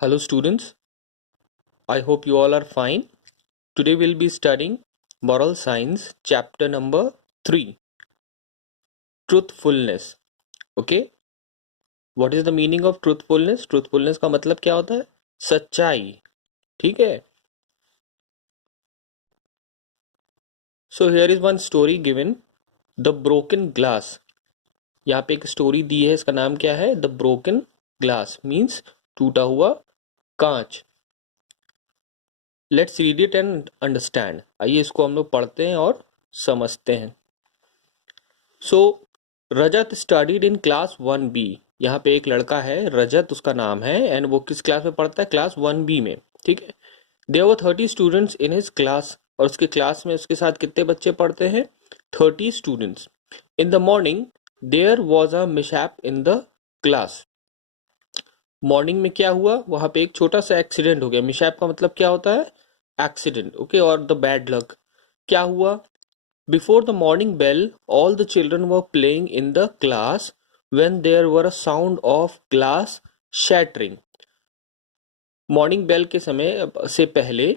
Hello students, I hope you all are fine. Today we'll be studying Moral Science chapter number 3, Truthfulness. Okay, what is the meaning of truthfulness? Truthfulness का मतलब क्या होता है? सच्चाई. ठीक है. So here is one story given, The Broken Glass. यहाँ पे एक स्टोरी दी है, इसका नाम क्या है? The Broken Glass means टूटा हुआ कांच. Let's read it and understand. आइए इसको हम लोग पढ़ते हैं और समझते हैं. सो रजत स्टडीड इन क्लास 1B. यहाँ पे एक लड़का है रजत उसका नाम है एंड वो किस क्लास में पढ़ता है? क्लास 1B में. ठीक है. There were 30 students in his class. और उसके क्लास में उसके साथ कितने बच्चे पढ़ते हैं? 30 students. In the morning there was a mishap in the class. Morning में क्या हुआ? वहां पे एक छोटा सा एक्सीडेंट हो गया. मिसहैप का मतलब क्या होता है? एक्सीडेंट. ओके. और द बैड लक. क्या हुआ? Before the morning bell, all the children were playing in the class when there were a sound of glass shattering. Morning bell के समय से पहले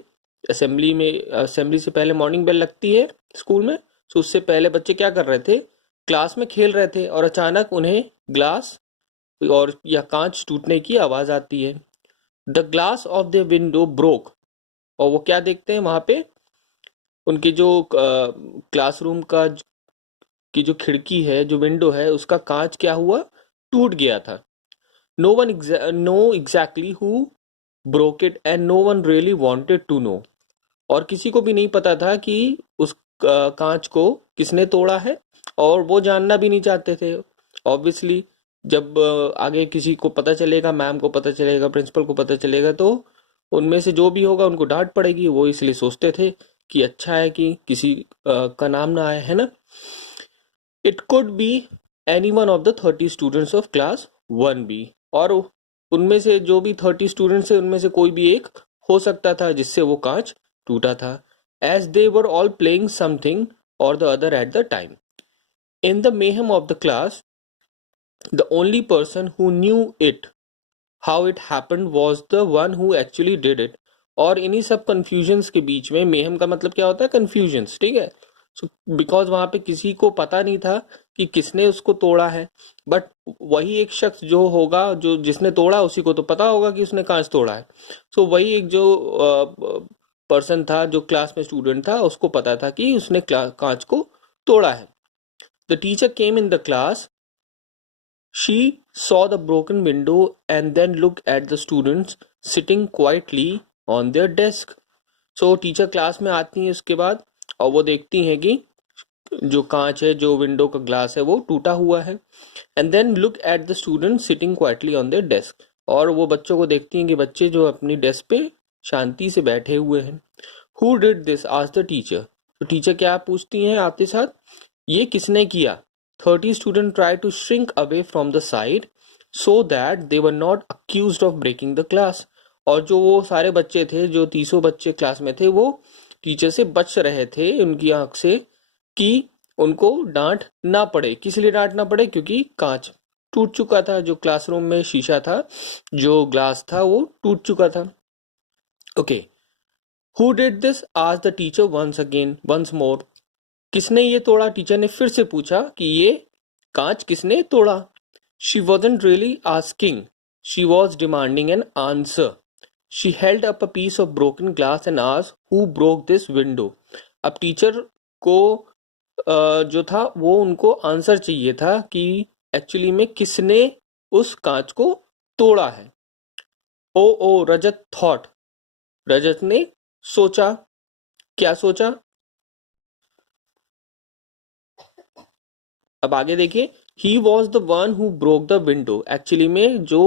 असेंबली से पहले मॉर्निंग बेल लगती है स्कूल में. तो उससे पहले बच्चे क्या कर रहे थे? क्लास में खेल रहे थे और अचानक उन्हें ग्लास और या कांच टूटने की आवाज आती है. The glass of the window broke. और वो क्या देखते हैं वहां पे? उनके जो क्लासरूम का की जो खिड़की है, जो विंडो है, उसका कांच क्या हुआ? टूट गया था. No one know exactly who broke it and no one really wanted to know. और किसी को भी नहीं पता था कि उस कांच को किसने तोड़ा है और वो जानना भी नहीं चाहते थे. ऑब्वियसली जब आगे किसी को पता चलेगा, मैम को पता चलेगा, प्रिंसिपल को पता चलेगा, तो उनमें से जो भी होगा उनको डांट पड़ेगी. वो इसलिए सोचते थे कि अच्छा है कि किसी का नाम ना आए, है ना. It could be any one of the 30 students of class 1B. और उनमें से जो भी 30 स्टूडेंट्स है उनमें से कोई भी एक हो सकता था जिससे वो कांच टूटा था. As they were all playing something और the other at the time. In the mayhem of the class the only person who knew it how it happened was the one who actually did it. और इन्हीं सब confusions के बीच में, mayhem का मतलब क्या होता है? कंफ्यूजन्स. ठीक है. सो बिकॉज वहां पे किसी को पता नहीं था कि किसने उसको तोड़ा है, बट वही एक शख्स जो होगा, जो जिसने तोड़ा, उसी को तो पता होगा कि उसने कांच तोड़ा है. सो वही एक जो पर्सन था, जो क्लास में स्टूडेंट था, उसको पता था कि उसने कांच को तोड़ा है. The teacher came in the class. She saw the broken window and then looked at the students sitting quietly on their desk. So teacher class में आती हैं उसके बाद और वो देखती हैं कि जो कांच है, जो विंडो का ग्लास है, वो टूटा हुआ है. And then look at the student sitting quietly on their desk. और वो बच्चों को देखती हैं कि बच्चे जो अपनी डेस्क पे शांति से बैठे हुए हैं. Who did this? Asked the teacher. तो टीचर क्या पूछती हैं आते साथ? ये किसने किया? 30 students tried to shrink away from the side so that they were not accused of breaking the class. और जो वो सारे बच्चे थे, जो 30 बच्चे क्लास में थे, वो टीचर से बच रहे थे उनकी आंख से कि उनको डांट ना पड़े. किस लिए डांट ना पड़े? क्योंकि कांच टूट चुका था. जो क्लासरूम में शीशा था, जो ग्लास था, वो टूट चुका था. Okay. Who did this? Asked the teacher once more. किसने ये तोड़ा? टीचर ने फिर से पूछा कि ये कांच किसने तोड़ा. She wasn't really asking, she was demanding an answer. She held up a piece of broken glass and asked who broke this window. अब टीचर को जो था वो उनको आंसर चाहिए था कि एक्चुअली में किसने उस कांच को तोड़ा है. ओ रजत थॉट. रजत ने सोचा. क्या सोचा? अब आगे देखिए. He was the one who broke the window. Actually में जो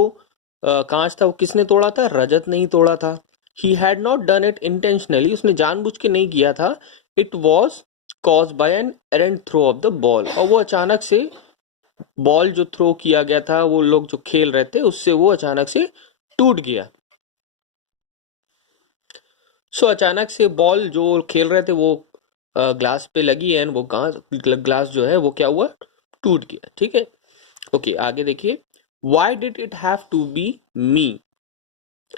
कांच था वो किसने तोड़ा था? रजत नहीं तोड़ा था. He had not done it intentionally. उसने जानबूझ के नहीं किया था. It was cause by an errant throw of the ball. और वो अचानक से बॉल जो थ्रो किया गया था, वो लोग जो खेल रहे थे, उससे वो अचानक से टूट गया. सो अचानक से बॉल जो खेल रहे थे वो ग्लास पे लगी एंड वो ग्लास जो है वो क्या हुआ? टूट गया. ठीक है. ओके. आगे देखिए. Why did it have to be me?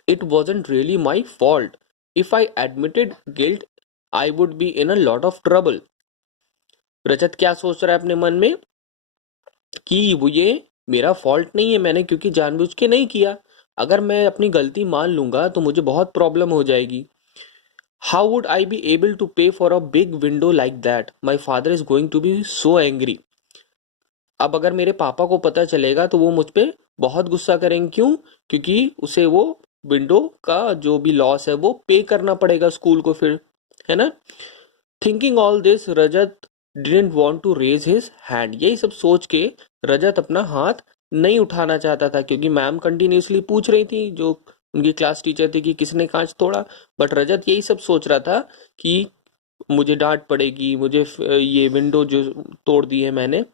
It wasn't really my fault. If I admitted guilt, I would be in a lot of trouble. रजत क्या सोच रहा है अपने मन में कि वो ये मेरा फॉल्ट नहीं है, मैंने क्योंकि जानबूझ के नहीं किया। अगर मैं अपनी गलती मान लूंगा तो मुझे बहुत प्रॉब्लम हो जाएगी। How would I be able to pay for a big window like that? My father is going to be so angry. अब अगर मेरे पापा को पता चलेगा तो वो मुझ पे बहुत गुस्सा करेंगे। क्यों? क्योंकि उसे वो विंडो का जो भी लॉस है वो पे करना पड़ेगा स्कूल को फिर, है ना। Thinking all this, Rajat didn't want to raise his hand. यही सब सोच के रजत अपना हाथ नहीं उठाना चाहता था, क्योंकि मैम कंटिन्यूसली पूछ रही थी, जो उनकी क्लास टीचर थी, कि किसने कांच तोड़ा। बट रजत यही सब सोच रहा था कि मुझे डांट पड़ेगी, मुझे ये विंडो जो तोड़ दी है मैंने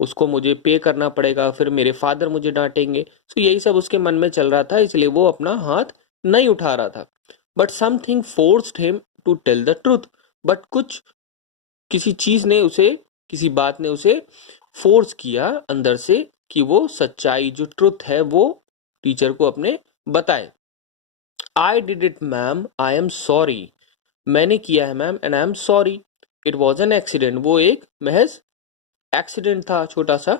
उसको मुझे पे करना पड़ेगा, फिर मेरे फादर मुझे डांटेंगे। तो यही सब उसके मन में चल रहा था, इसलिए वो अपना हाथ नहीं उठा रहा था। But something forced him to tell the truth. But कुछ किसी चीज ने उसे, किसी बात ने उसे फोर्स किया अंदर से कि वो सच्चाई, जो ट्रुथ है, वो टीचर को अपने बताए। I did it ma'am, I am sorry. मैंने किया है ma'am, and I am sorry. It was an accident. वो एक महज एक्सीडेंट था, छोटा सा।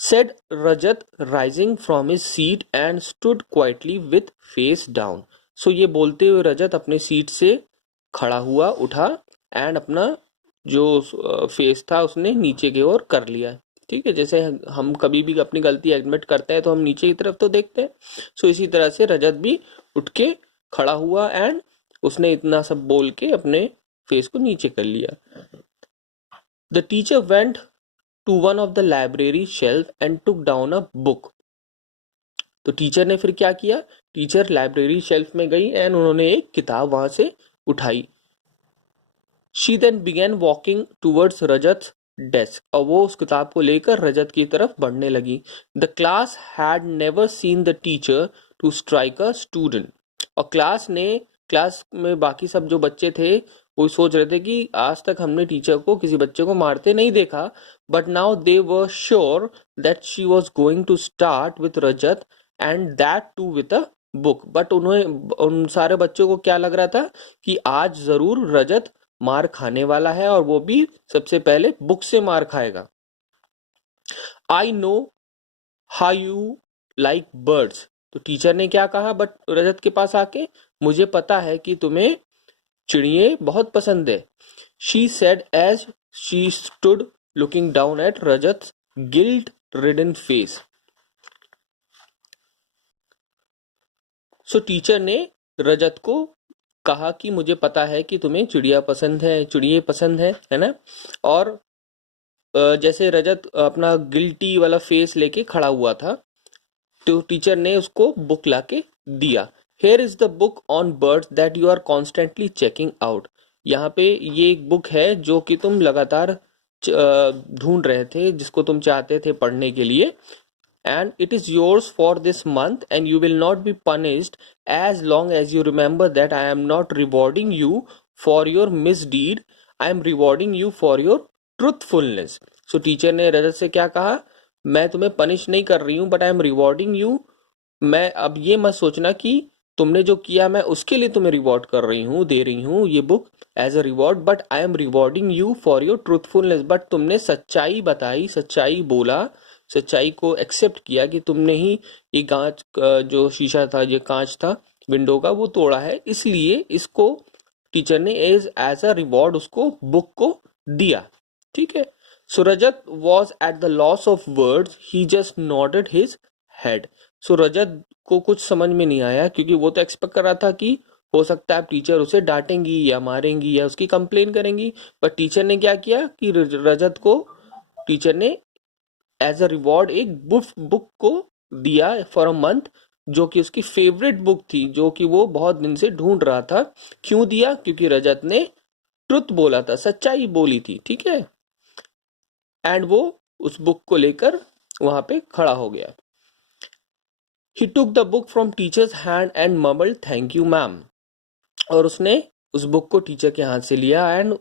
Said Rajat rising from his seat and stood quietly with face down. So ये बोलते हुए रजत अपने सीट से खड़ा हुआ, उठा, एंड अपना जो फेस था उसने नीचे की ओर कर लिया। ठीक है, जैसे हम कभी भी अपनी गलती एडमिट करते हैं तो हम नीचे की तरफ तो देखते हैं। सो इसी तरह से रजत भी उठ के खड़ा हुआ, एंड उसने इतना सब बोल के अपने फेस को नीचे कर लिया। The teacher went to one of the library shelf and took down a book. तो टीचर ने फिर क्या किया? टीचर लाइब्रेरी शेल्फ में गई एंड उन्होंने एक किताब वहां से उठाई। She then began walking towards Rajat desk, और वो उस किताब को लेकर रजत की तरफ बढ़ने लगी। The class had never seen the teacher to strike a student. और क्लास में बाकी सब जो बच्चे थे वो सोच रहे थे कि आज तक हमने टीचर को, किसी बच्चे को मारते नहीं देखा। But now they were sure that she was going to start with Rajat, and that too with a book. But उन्हें, उन सारे बच्चों को क्या लग रहा था कि आज जरूर रजत मार खाने वाला है, और वो भी सबसे पहले बुक से मार खाएगा। I know how you like birds. तो टीचर ने क्या कहा बट रजत के पास आके? मुझे पता है कि तुम्हें चिड़िए बहुत पसंद है। She said as she stood looking down at Rajat guilt ridden face. So teacher ने रजत को कहा कि मुझे पता है कि तुम्हें चिड़िया पसंद है, चिड़िए पसंद है ना। और जैसे रजत अपना गिल्टी वाला फेस लेके खड़ा हुआ था, तो टीचर ने उसको बुक लाके दिया। Here is the book on birds that you are constantly checking out. यहाँ पे ये एक बुक है जो कि तुम लगातार ढूंढ रहे थे, जिसको तुम चाहते थे पढ़ने के लिए। And it is yours for this month, and you will not be punished as long as you remember that I am not rewarding you for your misdeed, I am rewarding you for your truthfulness. So teacher ने रजत से क्या कहा? मैं तुम्हें punish नहीं कर रही हूँ, but I am rewarding you. मैं, अब ये मत सोचना कि तुमने जो किया मैं उसके लिए तुम्हें रिवॉर्ड कर रही हूँ, दे रही हूँ ये book as a reward, but I am rewarding you for your truthfulness. But तुमने सच्चाई बताई, सच्चाई बोला, सच्चाई को एक्सेप्ट किया कि तुमने ही ये कांच, जो शीशा था, ये कांच था विंडो का, वो तोड़ा है, इसलिए इसको टीचर ने एज अ रिवॉर्ड उसको बुक को दिया। ठीक है। So Rajat was at the loss of words, he just nodded his head. So Rajat को कुछ समझ में नहीं आया, क्योंकि वो तो एक्सपेक्ट कर रहा था कि हो सकता है टीचर उसे डांटेंगी या मारेंगी या उसकी कंप्लेन करेंगी। पर टीचर ने क्या किया कि रजत को टीचर ने एज अ रिवॉर्ड एक बुक को दिया फॉर अ मंथ, जो कि उसकी फेवरेट बुक थी, जो कि वो बहुत दिन से ढूंढ रहा था। क्यों दिया? क्योंकि रजत ने ट्रुथ बोला था, सच्चाई बोली थी। ठीक है। एंड वो उस बुक को लेकर वहां पे खड़ा हो गया। He took the book from teacher's hand and mumbled thank you ma'am. और उसने उस बुक को टीचर के हाथ से लिया एंड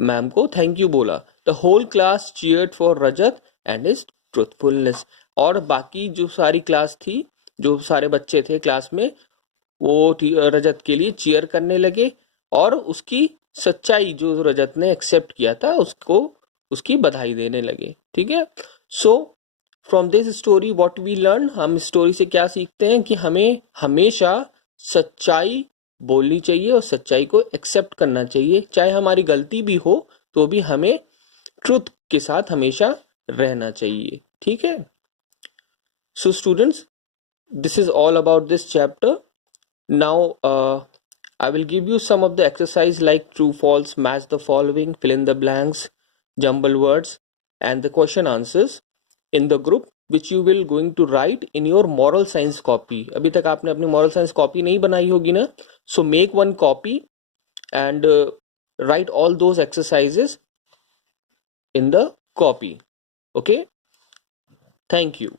मैम को थैंक यू बोला। The whole class cheered for Rajat and his truthfulness. और बाकी जो सारी क्लास थी, जो सारे बच्चे थे क्लास में, वो रजत के लिए चीयर करने लगे और उसकी सच्चाई जो रजत ने एक्सेप्ट किया था उसको उसकी बधाई देने लगे। ठीक है। So from this story what we learn, हम स्टोरी से क्या सीखते हैं कि हमें हमेशा सच्चाई बोलनी चाहिए और सच्चाई को एक्सेप्ट करना चाहिए, चाहे हमारी गलती भी हो तो भी हमें ट्रुथ के साथ हमेशा रहना चाहिए। ठीक है। So students, this is all about this chapter. Now I will give you some of the exercise like true false, match the following, fill in the blanks, jumble words, and the question answers in the group which you will going to write in your moral science copy. अभी तक आपने अपनी moral science copy नहीं बनाई होगी ना, so make one copy and write all those exercises in the copy. Okay, thank you.